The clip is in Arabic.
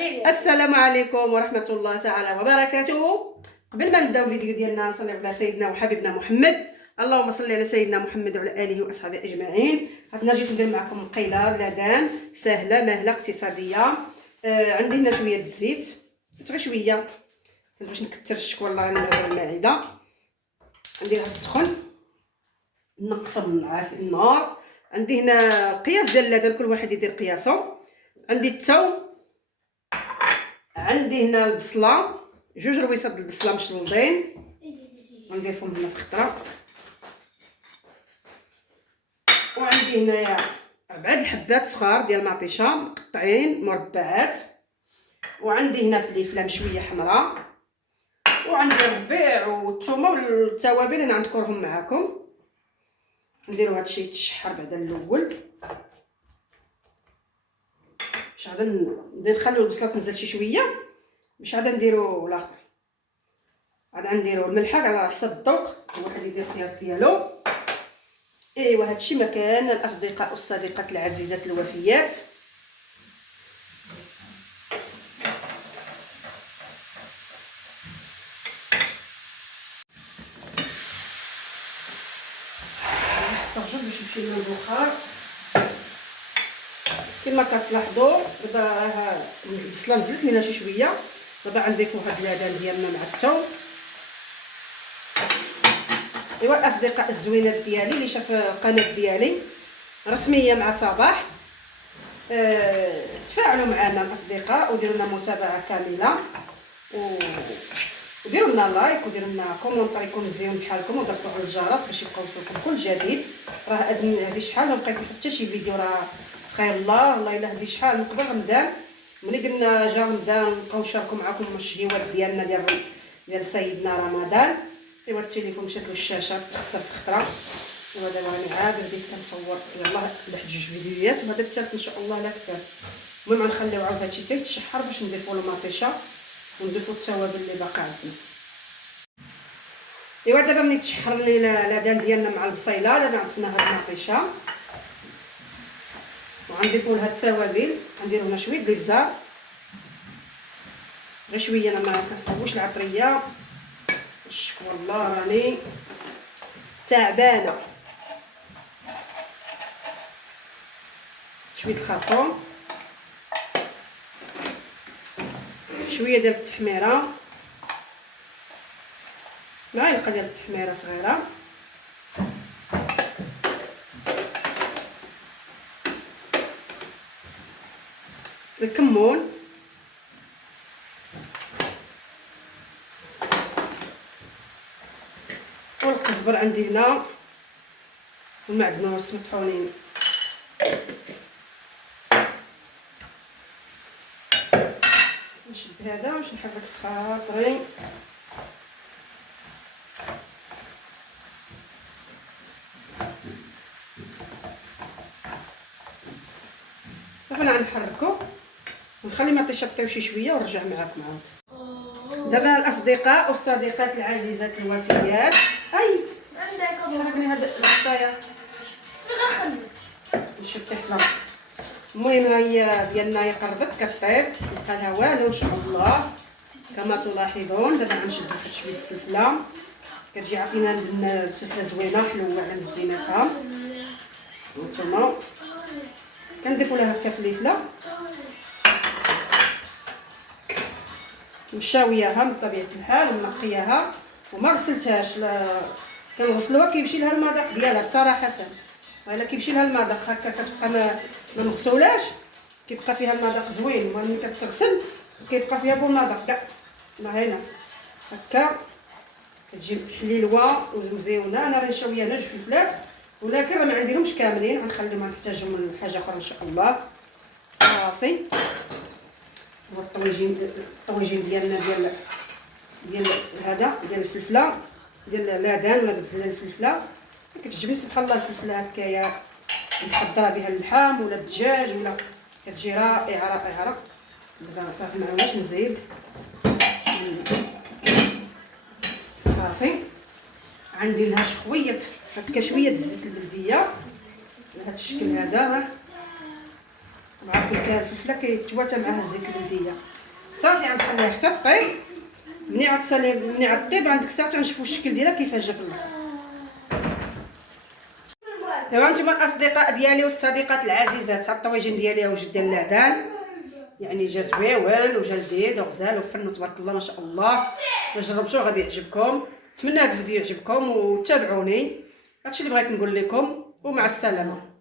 السلام عليكم ورحمة الله تعالى وبركاته. قبل ما نبداو الفيديو ديالنا نصلي على سيدنا وحبيبنا محمد. اللهم صل على سيدنا محمد وعلى اله واصحابه اجمعين. هنا جيت ندير معكم مقيله لدان سهله مهله اقتصاديه. عندي هنا شويه الزيت، غير شويه باش نكثر الشكوى الله ينرض المعده. نديرها السخن نقصب من النار. عندي هنا قياس ديال اللدان، كل واحد يدير قياسه. عندي الثوم، عندي هنا البصله، جوج رويصات البصله مشلوطين غندير فيهم هنا في خطره. وعندي هنايا 4 الحبات صغار ديال المطيشه مقطعين مربعات. وعندي هنا فلفله مشويه حمراء، وعندي الربيع والثومه والتوابل انا غنذكرهم معكم. نديرو هادشي يتشحر بعدا الاول باش عاد نخليو البصله تنزل شي شويه باش عاد نديرو الاخر. عاد نديرو الملحه على حسب الذوق، كل واحد يدير القياس ديالو. ايوا هادشي مكان الاصدقاء والصديقات العزيزات الوفيات. نسترجل باش يمشي لنا البخار. كما كتلاحظوا دابا راه البصله نزلت لينا شي شويه. دابا غنضيفوا هاد اللبن ديالنا مع الثوم. ايوا الاصدقاء الزوينات ديالي اللي شاف القناه ديالي رسميه مع صباح، تفاعلوا معنا الاصدقاء وديروا لنا متابعه كامله وديروا لنا لايك وديروا لنا كومونتير يكون مزيان بحالكم، وضغطوا على الجرس باش يبقاو يوصلكم كل جديد. راه هذه شحال ما بقيت حتى شي فيديو، راه خير الله الا هذه شحال من قبل رمضان. ملي قلنا جا رمضان نبقاو نشاركوا معكم الشهيوات ديالنا ديال سيدنا رمضان. ايوا التليفون مشات له الشاشه تخسر في خطره. ايوا دابا راني عاد بديت كنصور يلاه واحد 2 فيديوهات، وهذا الثالث ان شاء الله لا كثر. المهم غنخليو عاود هادشي حتى يتشحر باش نضيفوا المطيشه ونضيفوا التوابل اللي باقا عندنا. ايوا دابا ملي تشحر لينا اللدان ديالنا مع البصيله، دابا عرفنا هاد المطيشه وغنضيفوا لها التوابل. غنديروا هنا شويه ديال الابزار، غير شويه، انا ما كنحبوش العطريه. الشكوى الله راني تعبانه. شويه الخرطوم، شويه ديال التحميره، معلقه ديال التحميره صغيره، الكمون، والقزبر عندي هنا، والمعدنوس مطحونين. نشد هذا باش نحرك في خاطري. صافي انا غنحركو ونخلي ما تيشطيو شي شويه ونرجع معاكم عاود. دابا الاصدقاء والصديقات العزيزات الوفيات، حركني هاد العصايه نشد حنا. المهم هي ديالنا هي قربت كطيب، مبقى لها والو ان شاء الله كما تلاحظون. دابا غنشد واحد شويه الفلفله، كتجي عطينا الفلفله زوينه حلوه على زينتها. هانتوما كنضيفوا لها هكا فلفله مشاوياها من طبيعه الحال، منقياها وما غسلتهاش. لا كنغسلوها كيمشي لها المذاق ديالها صراحه، ولا كيمشي لها المذاق هكا كتبقى ما مغسولاش، كيبقى فيها المذاق زوين. ملي كتغسل كيبقى فيها بو المذاق كاع. هنا هكا كتجي حليلوه ومزيونه. انا راه شاويه هنا 2 فلفلات، ولكن راه ما عنديهمش كاملين، غنخليهم نحتاجهم من حاجه اخرى ان شاء الله. صافي هو الطويجين ديالنا ديال هذا ديال الفلفله ديال اللدان ولا ديال الفلفله. كتعجبني سبحان الله الفلفله هكايا نحضر بها اللحم ولا الدجاج ولا كتجي رائعه رائعه. دابا صافي ما عاودناش نزيد. صافي عندي لها شويه هكا شويه الزيت البلديه بهذا الشكل هذا. مع فلفله الفلفله كيتواتى معها الزيت البلديه. صافي غنخليها حتى طيب. ملي غتسالي ملي غطيب عندك الساعه تنشوفوا الشكل ديالها كيفاش جا في الاخر. ايوا نتوما الاصدقاء ديالي والصديقات العزيزات، ها الطويجين ديالي وجد ديال اللعدان، يعني جا زويون وجا لذيذ وغزال وفن تبارك الله ما شاء الله. جربتوه غادي يعجبكم. نتمنى هذا الفيديو يعجبكم وتابعوني. هادشي اللي بغيت نقول لكم ومع السلامه.